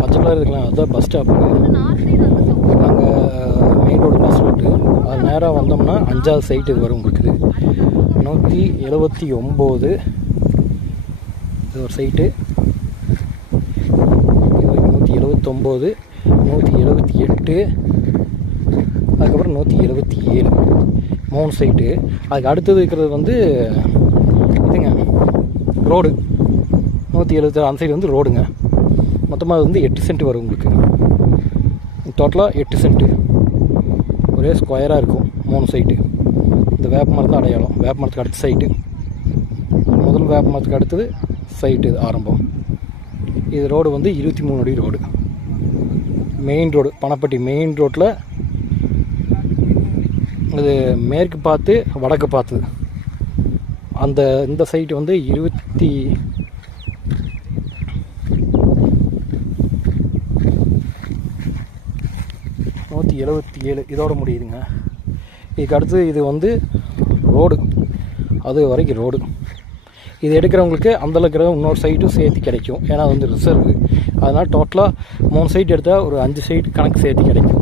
பச்சை கலர் இருக்கலாம், அதுதான் பஸ் ஸ்டாப்பு. நாங்கள் மெயின் ரோடு பஸ் ரோட்டு, அது நேராக வந்தோம்னா 5வது சைட்டு இது வரும் உங்களுக்கு. 179 இது ஒரு சைட்டு. 179, 178, அதுக்கப்புறம் 177 3 சைட்டு. அதுக்கு அடுத்தது இருக்கிறது வந்து இதுங்க ரோடு. 176 அந்த சைடு வந்து ரோடுங்க. மொத்தமாக அது வந்து 8 சென்ட் வரும் உங்களுக்கு. டோட்டலாக 8 சென்ட்டு ஒரே ஸ்கொயராக இருக்கும் 3 சைட்டு. இந்த வேப்ப மரம் தான் அடையாளம். வேப்ப மரத்துக்கு அடுத்த சைட்டு, முதல் வேப்ப மரத்துக்கு அடுத்தது சைட்டு இது ஆரம்பம். இது ரோடு வந்து 23 அடி road, main road. Panapatti main ரோட்டில் இது மேற்கு பார்த்து வடக்கு பார்த்து. அந்த இந்த சைட்டு வந்து 177 இதோட முடியுதுங்க. இதுக்கு அடுத்து இது வந்து ரோடு, அது வரைக்கும் ரோடு. இது எடுக்கிறவங்களுக்கு அந்தளவு இருக்கிற இன்னொரு சைட்டும் சேர்த்து கிடைக்கும். ஏன்னா அது வந்து ரிசர்வு. அதனால் டோட்டலாக 3 சைட் எடுத்தால் ஒரு 5 சைட் கணக்கு சேர்த்து கிடைக்கும்.